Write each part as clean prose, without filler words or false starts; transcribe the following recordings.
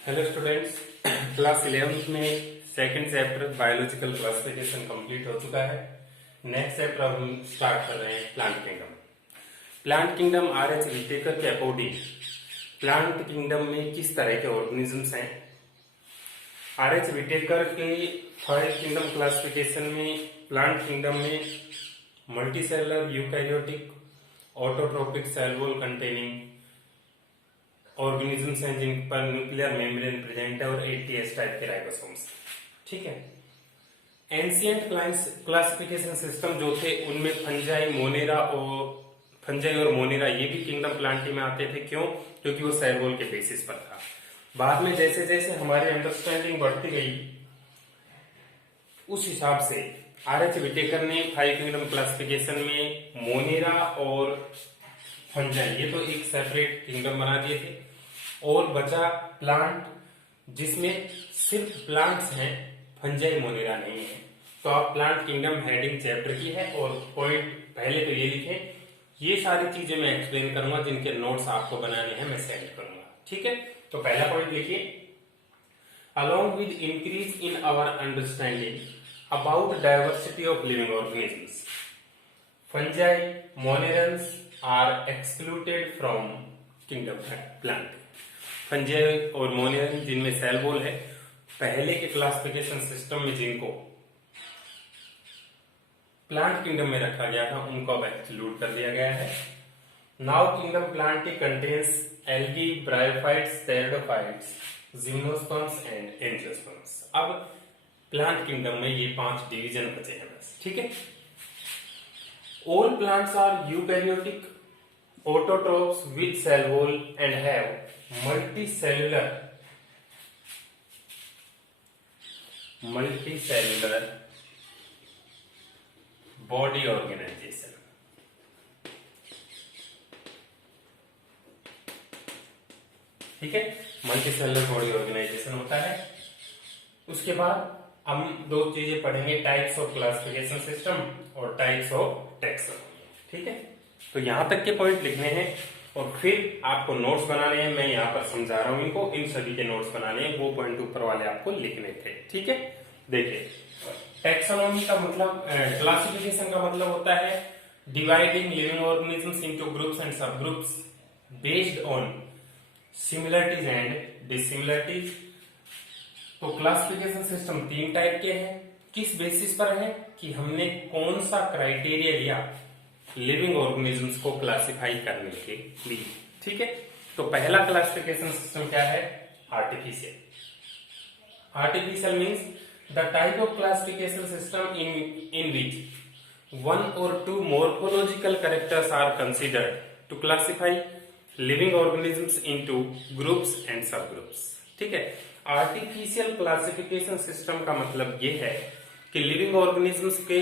Hello students, class 11th में second chapter biological classification complete हो चुका है। नेक्स्ट चैप्टर अब हम स्टार्ट कर रहे हैं plant kingdom. Plant kingdom R H Whittaker के अकॉर्डिंग प्लांट किंगडम में किस तरह के ऑर्गेनिजम्स हैं। आर एच विटेकर के थर्ड किंगडम क्लासिफिकेशन में प्लांट किंगडम में multicellular eukaryotic autotrophic cell wall containing organisms हैं जिन पर न्यूक्लियर मेम्ब्रेन प्रेजेंट है और एटीएस टाइप के राइबोसोम्स। ठीक है। एंशिएंट क्लासिफिकेशन सिस्टम जो थे उनमें फंजाई और मोनेरा ये भी किंगडम प्लांटी में आते थे। क्यों? क्योंकि वो सेल वॉल के बेसिस पर था। बाद में जैसे जैसे हमारी अंडरस्टैंडिंग बढ़ती गई उस हिसाब से आर एच विटेकर ने 5 किंगडम क्लासिफिकेशन में मोनेरा और फंजाई ये तो एक सेपरेट किंगडम बना दिए थे और बचा प्लांट जिसमें सिर्फ प्लांट्स हैं, फंजाई मोनेरा नहीं है। तो आप प्लांट किंगडम हेडिंग चैप्टर की है और पॉइंट पहले तो ये लिखे, ये सारी चीजें मैं एक्सप्लेन करूंगा, जिनके नोट्स आपको बनाने हैं मैं सेंड करूंगा। ठीक है। तो पहला पॉइंट लिखिए, along with increase in our understanding about diversity of living organisms, fungi, monerans are excluded from kingdom plant। Fungi और मोनेरन जिनमें सेल वॉल है, पहले के क्लासिफिकेशन सिस्टम में जिनको प्लांट किंगडम में रखा गया था उनको अब एक्सक्लूड कर दिया गया है। Now kingdom Plantae contains algae, bryophytes, pteridophytes, gymnosperms and angiosperms. अब प्लांट किंगडम में ये 5 डिवीजन बचे हैं बस। ठीक है। All plants are eukaryotic autotrophs with cell wall and have multicellular body organization। ठीक है, मल्टीसेलुलर बॉडी ऑर्गेनाइजेशन होता है। उसके बाद हम 2 चीजें पढ़ेंगे, टाइप्स ऑफ क्लासिफिकेशन सिस्टम और टाइप्स ऑफ टैक्सोनॉमी। ठीक है। तो यहां तक के पॉइंट लिखने हैं और फिर आपको नोट्स बनाने हैं। मैं यहां पर समझा रहा हूं इनको, इन सभी के नोट्स बनाने हैं, वो पॉइंट ऊपर वाले आपको लिखने थे। ठीक है। देखिए, टैक्सोनॉमी का मतलब, क्लासिफिकेशन का मतलब होता है dividing living organisms into groups and subgroups based on similarities and dissimilarities. तो क्लासिफिकेशन सिस्टम 3 टाइप के हैं। किस बेसिस पर है कि हमने कौन सा क्राइटेरिया लिया लिविंग ऑर्गेनिजम्स को क्लासिफाई करने के लिए। ठीक है। तो पहला क्लासिफिकेशन सिस्टम क्या है? Artificial. Artificial means the type of classification system in which 1 or 2 morphological characters are considered to classify living organisms into groups and subgroups। ठीक है। आर्टिफिशियल क्लासिफिकेशन सिस्टम का मतलब ये है कि लिविंग ऑर्गेनिजम्स के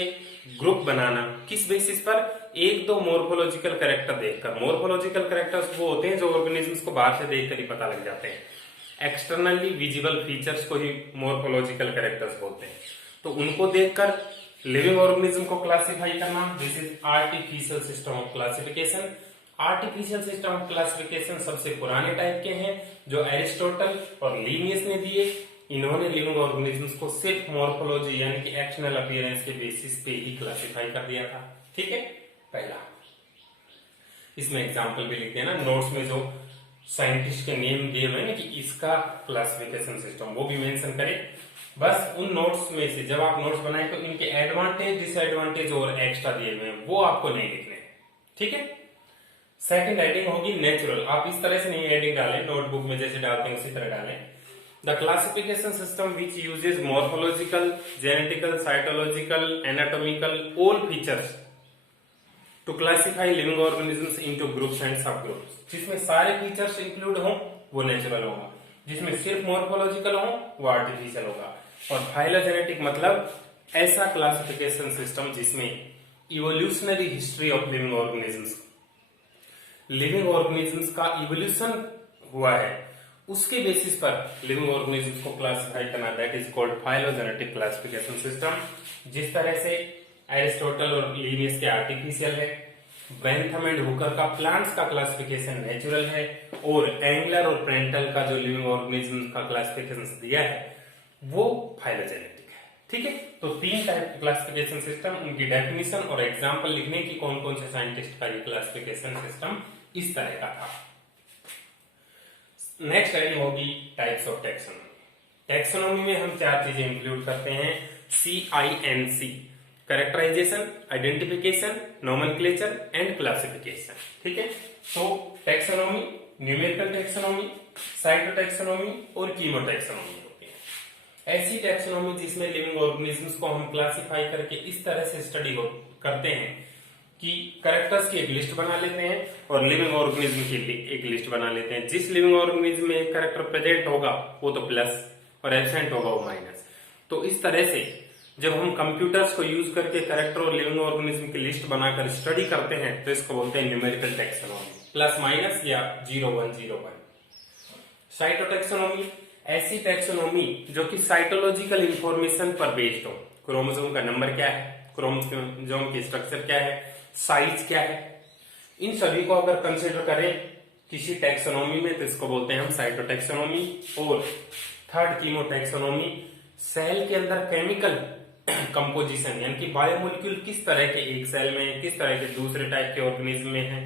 ग्रुप बनाना किस बेसिस पर? 1-2 मोर्फोलॉजिकल कैरेक्टर देखकर। मोर्फोलॉजिकल कैरेक्टर्स वो होते हैं जो ऑर्गेनिजम्स को बाहर से देखकर ही पता लग जाते हैं। एक्सटर्नली विजिबल फीचर्स को ही मोर्फोलॉजिकल कैरेक्टर्स बोलते हैं। तो उनको देखकर लिविंग ऑर्गेनिज्म को क्लासिफाई करना, this is artificial system of classification. Artificial system of classification सबसे पुराने टाइप के हैं जो एरिस्टोटल और लीनियस ने दिए। इन्होंने लिविंग ऑर्गेनिजम्स को सिर्फ मॉर्फोलॉजी यानी कि एक्सटर्नल अपीयरेंस के बेसिस पे ही क्लासिफाई कर दिया था। ठीक है। पहला, इसमें एग्जांपल भी लिखते हैं ना नोट्स में, जो साइंटिस्ट के नेम दिए हुए हैं कि इसका क्लासिफिकेशन सिस्टम, वो भी मेंशन करें। बस उन नोट्स में से जब आप नोट्स बनाए तो इनके एडवांटेज, डिसएडवांटेज और एक्स्ट्रा दिए हुए हैं वो आपको नहीं लिखने। ठीक है। सेकंड हेडिंग होगी नेचुरल। आप इस तरह से नहीं हेडिंग डालें, नोटबुक में जैसे डालते हैं उसी तरह डालें। The classification system which uses morphological, genetical, cytological, anatomical, all features to classify living organisms into groups and subgroups। जिसमें सारे फीचर्स इंक्लूड हों वो नेचुरल होगा, जिसमें सिर्फ मॉर्फोलॉजिकल हो वो आर्टिफिशियल होगा। और फाइलोजेनेटिक मतलब ऐसा क्लासिफिकेशन सिस्टम जिसमें evolutionary history of living organisms, living organisms का इवोल्यूशन हुआ है उसके बेसिस पर लिविंग ऑर्गेनिजम्स को क्लासिफाई करना, that is called phylogenetic classification system. जिस तरह से एरिस्टोटल और लीनियस के आर्टिफिशियल है, बेंथम एंड हुकर का प्लांट्स का क्लासिफिकेशन नेचुरल है, और एंगलर और प्रेंटल का जो लिविंग ऑर्गेनिज्म का क्लासिफिकेशन दिया है वो फाइलोजेनेटिक है। ठीक है, तो 3 टाइप के क्लासिफिकेशन सिस्टम, उनकी डेफिनेशन और एग्जांपल लिखने की कौन कौन से साइंटिस्ट का ये क्लासिफिकेशन सिस्टम इस तरह का था। नेक्स्ट हेडिंग होगी टाइप्स ऑफ टैक्सोनॉमी। टैक्सोनॉमी में हम 4 चीजें इंक्लूड करते हैं, CINC, characterisation, identification, nomenclature and classification. ठीक है, तो टैक्सोनॉमी, न्यूमेरिकल टैक्सोनॉमी, साइटोटैक्सोनॉमी और कीमोटैक्सोनॉमी होती है। ऐसी टैक्सोनॉमी जिसमें लिविंग ऑर्गेनिजम्स को हम क्लासिफाई करके इस तरह से स्टडी करते हैं कि कैरेक्टर्स की एक लिस्ट बना लेते हैं और लिविंग ऑर्गेनिज्म की एक लिस्ट बना लेते हैं। जिस लिविंग ऑर्गेनिज्म में एक कैरेक्टर प्रेजेंट होगा वो तो प्लस और एब्सेंट होगा वो माइनस। तो इस तरह से जब हम कंप्यूटर्स को यूज करके कैरेक्टर और लिविंग ऑर्गेनिज्म की लिस्ट बनाकर स्टडी करते हैं तो इसको बोलते हैं न्यूमेरिकल टैक्सोनॉमी, प्लस माइनस या 0 1 0 1। साइटोटैक्सोनॉमी, ऐसी टैक्सोनॉमी जो कि साइटोलॉजिकल इंफॉर्मेशन पर बेस्ड हो। क्रोमोसोम का नंबर क्या है, क्रोमोसोम की स्ट्रक्चर क्या है, साइज क्या है, इन सभी को अगर कंसिडर करें किसी टैक्सोनॉमी में तो इसको बोलते हैं हम साइटोटैक्सोनॉमी। और थर्ड कीमोटैक्सोनॉमी, सेल के अंदर केमिकल कंपोजिशन यानी कि बायोमोलिक्यूल किस तरह के एक सेल में, किस तरह के दूसरे टाइप के ऑर्गेनिज्म में है,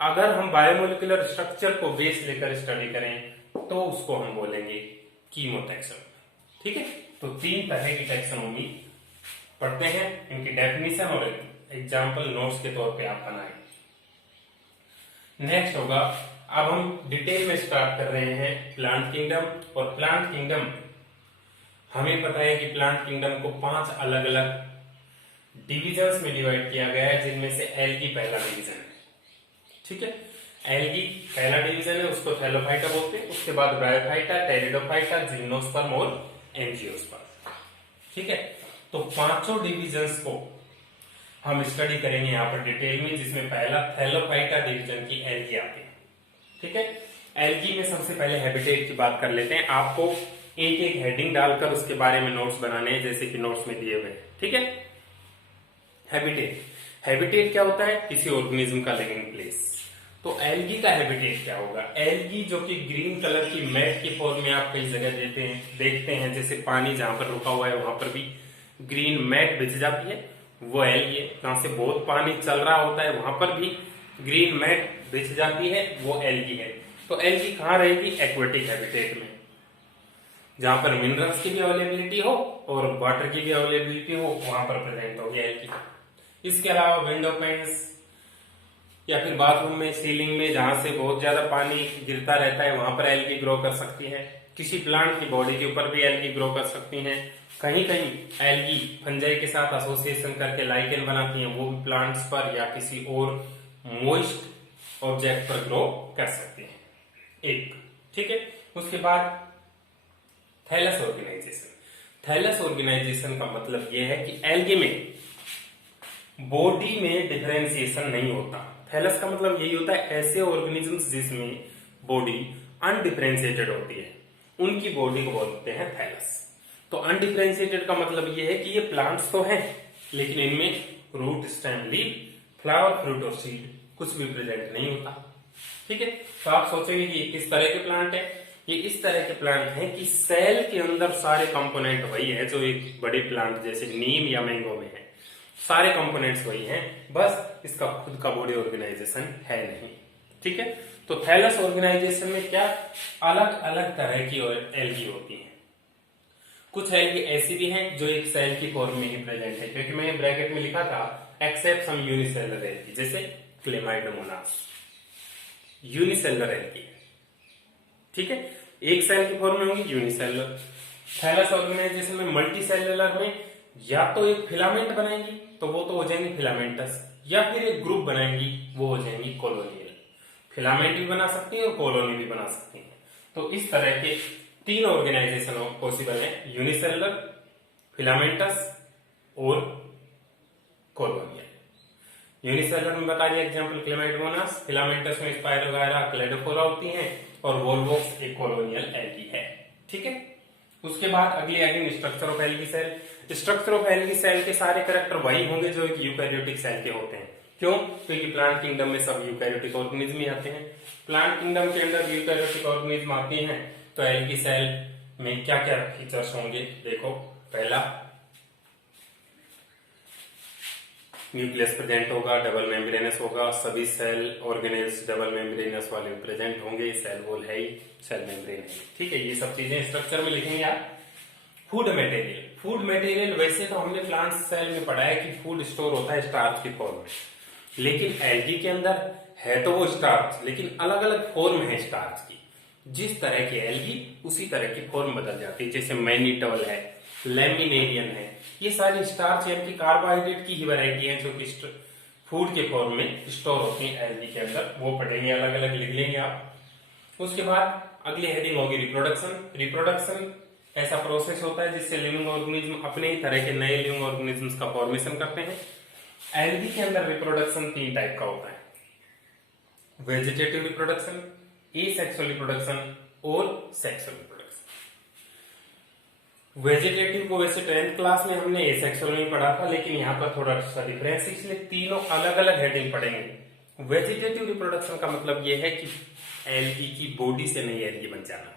अगर हम बायोमोलिकुलर स्ट्रक्चर को बेस लेकर स्टडी करें तो उसको हम बोलेंगे कीमोटैक्सोनॉमी। ठीक है, तो 3 तरह की टैक्सोनॉमी पढ़ते हैं, इनकी डेफिनेशन और एग्जाम्पल नोट्स के तौर पे आप बनाएं। नेक्स्ट होगा, अब हम डिटेल में स्टार्ट कर रहे हैं प्लांट किंगडम। और प्लांट किंगडम हमें पता है कि प्लांट किंगडम को 5 अलग अलग डिविजन्स में डिवाइड किया गया है, जिनमें से एल्गी पहला डिवीजन है। ठीक है, एल्गी पहला डिवीजन है, उसको थैलोफाइटा बोलते हैं। उसके बाद ब्रायोफाइटा, टेरिडोफाइटा, जिम्नोस्पर्म और एंजियोस्पर्म। ठीक है, तो 5 डिविजन्स को हम स्टडी करेंगे यहाँ पर डिटेल में, जिसमें पहला थैलोफाइटा डिवीजन की एल्गी आती है। ठीक है, एल्गी में सबसे पहले हैबिटेट की बात कर लेते हैं। आपको एक एक हेडिंग डालकर उसके बारे में नोट्स बनाने हैं, जैसे कि नोट्स में दिए हुए। ठीक है, हैबिटेट, हैबिटेट क्या होता है, किसी ऑर्गेनिज्म का लिविंग प्लेस। तो एल्गी का हैबिटेट क्या होगा, एल्गी जो कि ग्रीन कलर की मैट की फॉर्म में आप कई जगह देखते हैं, जैसे पानी जहां पर रुका हुआ है वहां पर भी ग्रीन मैट बिछ जाती है, वो एल्गी है। जहां से बहुत पानी चल रहा होता है वहां पर भी ग्रीन मैट बिछ जाती है, वो एल्गी है। तो एल्गी कहाँ रहेगी, एक्वेटिक हैबिटेट में, जहां पर मिनरल्स की भी अवेलेबिलिटी हो और वाटर की भी अवेलेबिलिटी हो, वहां पर प्रेजेंट होगी एल्गी। इसके अलावा विंडो पेन्स या फिर बाथरूम में सीलिंग में जहां से बहुत ज्यादा पानी गिरता रहता है वहां पर एल्गी ग्रो कर सकती है। किसी प्लांट की बॉडी के ऊपर भी एल्गी ग्रो कर सकती हैं। कहीं कहीं एल्गी फंजाई के साथ एसोसिएशन करके लाइकेन बनाती हैं, वो भी प्लांट्स पर या किसी और मॉइस्ट ऑब्जेक्ट पर ग्रो कर सकती हैं। एक, ठीक है, उसके बाद थैलस ऑर्गेनाइजेशन। थैलस ऑर्गेनाइजेशन का मतलब यह है कि एल्गी में बॉडी में डिफरेंशिएशन नहीं होता। थैलस का मतलब यही होता है ऐसे ऑर्गेनिजम्स जिसमें बॉडी अनडिफरेंशिएटेड होती है, उनकी बॉडी को बोलते हैं थैलस। तो अनडिफरेंशिएटेड का मतलब ये है कि ये प्लांट्स तो हैं लेकिन इनमें root, stem, leaf, flower, fruit और सीड कुछ भी प्रेजेंट नहीं होता। ठीक है, तो आप सोचेंगे कि किस तरह के प्लांट है, ये इस तरह के प्लांट हैं कि सेल के अंदर सारे कंपोनेंट वही है जो एक बड़े प्लांट जैसे नीम या मैंगो में है, सारे कंपोनेंट्स वही हैं, बस इसका खुद का बॉडी ऑर्गेनाइजेशन है नहीं। ठीक है, तो थैलस ऑर्गेनाइजेशन में क्या अलग अलग तरह की एल्गी होती हैं। कुछ एल्गी ऐसी भी हैं जो एक सेल की फॉर्म में ही प्रेजेंट है, क्योंकि मैंने ब्रैकेट में लिखा था एक्सेप्ट सम यूनिसेलुलर एल्गी, जैसे क्लेमाइडोमोनास यूनिसेलुलर एल्गी। ठीक है, एक सेल की फॉर्म में होंगी यूनिसेलुलर। थैलस ऑर्गेनाइजेशन में मल्टी सेलुलर में या तो एक फिलामेंट बनाएंगी तो वो तो हो जाएंगी फिलामेंटस, या फिर एक ग्रुप बनाएंगी वो हो जाएंगी कॉलोनियल। फिलामेंट भी बना सकती है और कॉलोनी भी बना सकती है। तो इस तरह के 3 ऑर्गेनाइजेशन पॉसिबल है, यूनिसेलुलर, फिलामेंटस और कॉलोनियल। यूनिसेलुलर में बता दिया एग्जांपल क्लेमाइडोमोनास, फिलामेंटस में स्पाइरोगायरा, क्लेडोफोरा होती हैं और वोल्वोक्स एक कॉलोनियल एल्गी है। ठीक है, उसके बाद अगली heading structure of algae cell. Structure of algae cell के सारे कैरेक्टर वही होंगे जो एक यूकैरियोटिक सेल के होते हैं। क्यों? क्योंकि प्लांट किंगडम में सब यूकैरियोटिक ऑर्गेनिज्म ही आते हैं। प्लांट किंगडम के अंदर यूकैरियोटिक ऑर्गेनिज्म आते हैं तो एल्गी सेल में क्या क्या फीचर्स होंगे? देखो, पहला न्यूक्लियस प्रेजेंट होगा, डबल मेम्ब्रेनस होगा, सभी सेल ऑर्गेनेल्स डबल मेम्ब्रेनस वाले प्रेजेंट होंगे, सेल वॉल है ही, सेल मेम्ब्रेन है, ठीक है। ये सब चीजें स्ट्रक्चर में लिखेंगे आप। फूड मटेरियल, फूड मटेरियल वैसे तो हमने प्लांट सेल में पढ़ा है कि फूड स्टोर होता है स्टार्च की फॉर्म में, लेकिन एल्गी के अंदर है तो वो स्टार्च, लेकिन अलग अलग फॉर्म है स्टार्च की। जिस तरह की एल्गी उसी तरह की फॉर्म बदल जाती है, जैसे मैनिटोल है, लेमिनेरियन है, ये सारी स्टार्च यानी कि कार्बोहाइड्रेट की ही वैरायटी है जो कि फूड के फॉर्म में स्टोर होती है एल्गी के अंदर। वो पढ़ेंगे, अलग अलग लिख लेंगे आप। उसके बाद अगली हेडिंग होगी रिप्रोडक्शन। रिप्रोडक्शन ऐसा प्रोसेस होता है जिससे लिविंग ऑर्गेनिज्म अपने ही तरह के नए लिविंग ऑर्गेनिज्म्स का फॉर्मेशन करते हैं। एल्गी के अंदर रिप्रोडक्शन 3 टाइप का होता है, वेजिटेटिव रिप्रोडक्शन, एसेक्सुअल रिप्रोडक्शन और सेक्सुअल रिप्रोडक्शन। वेजिटेटिव को वैसे 10th क्लास में हमने एसेक्सुअल में पढ़ा था, लेकिन यहाँ पर थोड़ा सा डिफरेंस, इसलिए तीनों अलग अलग हेडिंग पढ़ेंगे। वेजिटेटिव रिप्रोडक्शन का मतलब यह है कि एल्गी की बॉडी से नई एल्गी बन जाना।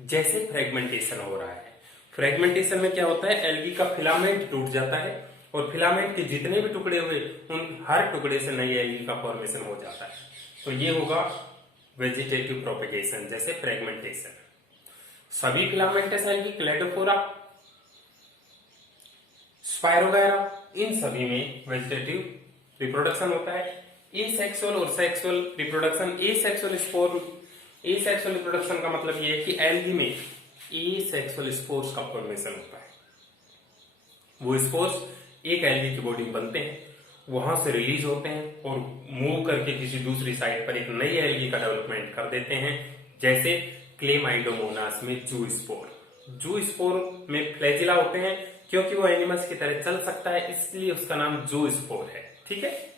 जैसे फ्रेगमेंटेशन हो रहा है, फ्रेगमेंटेशन में क्या होता है, एल्गी का फिलामेंट टूट जाता है और फिलामेंट के जितने भी टुकड़े हुए उन हर टुकड़े से नई एल्गी का फॉर्मेशन हो जाता है। तो ये होगा वेजिटेटिव प्रोपेगेशन, जैसे फ्रेगमेंटेशन। सभी फिलामेंटस एल्गी, क्लेडोफोरा, स्पाइरोगायरा, इन सभी में वेजिटेटिव रिप्रोडक्शन होता है। एसेक्सुअल और सेक्सुअल रिप्रोडक्शन, एसेक्सुअल रिप्रोडक्शन का मतलब ये है कि एल्गी में एसेक्सुअल स्पोर्स का फॉर्मेशन होता है। वो स्पोर्स एक एल्गी की बॉडी में बनते हैं, वहां से रिलीज होते हैं और मूव करके किसी दूसरी साइड पर एक नई एल्गी का डेवलपमेंट कर देते हैं, जैसे क्लेमाइडोमोनास में जू स्पोर। जू स्पोर में फ्लैजिला होते हैं, क्योंकि वो एनिमल्स की तरह चल सकता है इसलिए उसका नाम जू स्पोर है, ठीक है।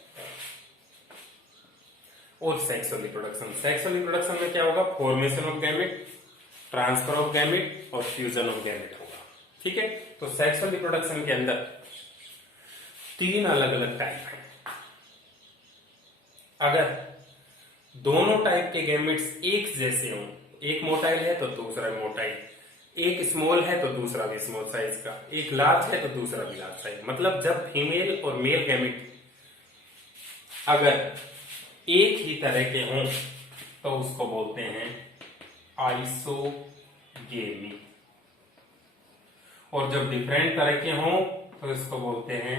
और सेक्सुअल रिप्रोडक्शन, सेक्सुअल रिप्रोडक्शन में क्या होगा, formation of gamete, transfer of gamete और फ्यूजन ऑफ गैमेट होगा, ठीक है। तो सेक्सुअल रिप्रोडक्शन के अंदर 3 अलग अलग टाइप है। अगर दोनों टाइप के गैमेट्स एक जैसे हों, एक मोटाइल है तो दूसरा मोटाइल, एक स्मॉल है तो दूसरा भी स्मॉल साइज का, एक लार्ज है तो दूसरा भी लार्ज साइज, मतलब जब फीमेल और मेल गैमेट अगर एक ही तरह के हों तो उसको बोलते हैं आइसोगेमी, और जब डिफरेंट तरह के हों तो इसको बोलते हैं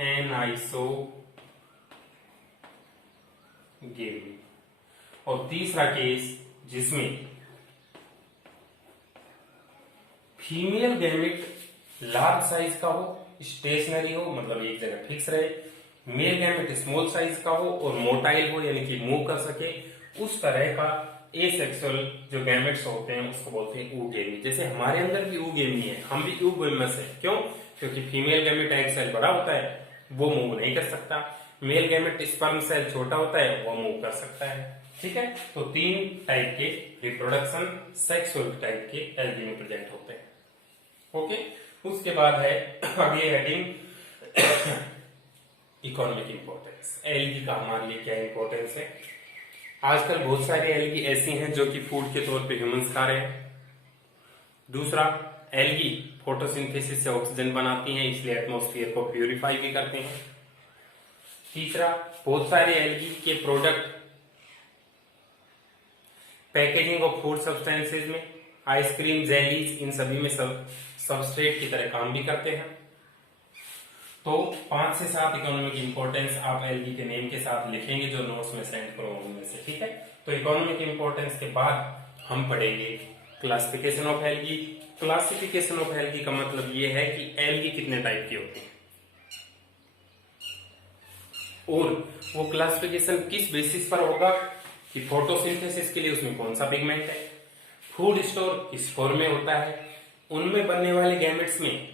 एनाइसोगेमी। और तीसरा केस जिसमें फीमेल गैमेट लार्ज साइज का हो, स्टेशनरी हो, मतलब एक जगह फिक्स रहे, मेल गैमेट स्मॉल साइज का हो और मोटाइल हो यानी कि मूव कर सके, उस तरह का एसेक्सुअल जो गैमेट्स होते हैं उसको बोलते हैं ऊगेमी। जैसे हमारे अंदर भी ऊगेमी है, हम भी ऊगेमस है। क्यों? क्योंकि फीमेल गैमेट एग सेल बड़ा होता है, वो मूव नहीं कर सकता, मेल गैमेट स्पर्म सेल छोटा होता है, वो मूव कर सकता है, ठीक है। तो 3 टाइप के रिप्रोडक्शन सेक्सुअल टाइप के एल्गी में प्रेजेंट होते हैं, ओके। उसके बाद है अगली हेडिंग इकोनॉमिक इंपॉर्टेंस। एल्गी का हमारे लिए क्या इंपॉर्टेंस है? आजकल बहुत सारी एल्गी ऐसी हैं जो कि फूड के तौर पे ह्यूमंस खा रहे हैं। दूसरा, एल्गी फोटोसिंथेसिस से ऑक्सीजन बनाती हैं, इसलिए एटमॉस्फेयर को प्यूरिफाई भी करते हैं। तीसरा, बहुत सारे एल्गी के product packaging of food substances में, आइसक्रीम, जेलीज, इन सभी में सबस्ट्रेट की तरह काम भी करते हैं। तो 5 से 7 इकोनॉमिक इंपॉर्टेंस आप एल्गी के नेम के साथ लिखेंगे जो नोट्स में सेंड करो उनमें से, ठीक है। तो इकोनॉमिक इंपॉर्टेंस के बाद हम पढ़ेंगे classification of algae. Classification of algae का मतलब ये है कि एल्गी कितने टाइप की होती है और वो क्लासिफिकेशन किस बेसिस पर होगा कि फोटोसिंथेसिस के लिए उसमें कौन सा पिगमेंट है, फूड स्टोर किस फॉर्म में होता है, उनमें बनने वाले गैमेट्स में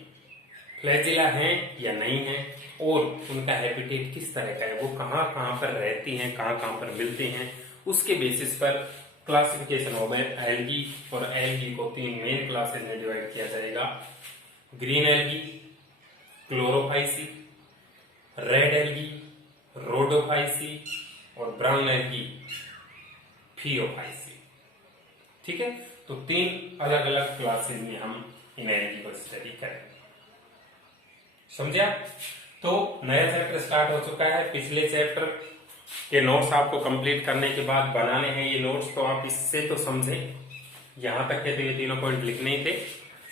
फ्लैजिला हैं या नहीं है, और उनका हैबिटेट किस तरह का है, वो कहाँ कहाँ पर रहती हैं, कहाँ कहाँ पर मिलते हैं, उसके बेसिस पर क्लासिफिकेशन होगा एल्गी। और एल्गी को 3 मेन क्लासेज में डिवाइड किया जाएगा, green algae, Chlorophyceae, red algae Rhodophyceae और ब्राउन एल्गी फियोफाइसी। ठीक है, तो 3 अलग अलग क्लासेस में हम इन एल्गी को स्टडी करेंगे। समझे आप? तो नया चैप्टर स्टार्ट हो चुका है। पिछले चैप्टर के नोट्स आपको कंप्लीट करने के बाद बनाने हैं ये नोट्स, तो आप इससे तो समझे, यहां तक के तो ये तीनों पॉइंट लिखने ही थे।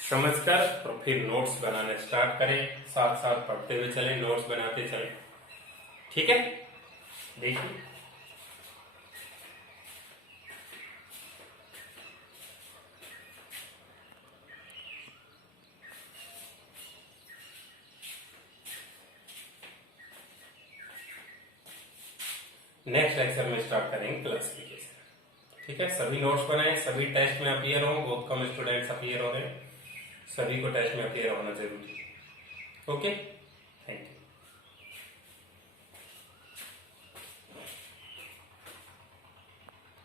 समझकर और फिर नोट्स बनाने स्टार्ट करें, साथ साथ पढ़ते हुए चले, नोट्स बनाते चले। ठीक है, देखिए नेक्स्ट लेक्चर में स्टार्ट करेंगे क्लासिफिकेशन। ठीक है, सभी नोट्स बनाए, सभी टेस्ट में अपीयर हो, बहुत कम स्टूडेंट्स अपीयर हो रहे हैं, सभी को टेस्ट में अपीयर होना जरूरी है। Okay, thank you.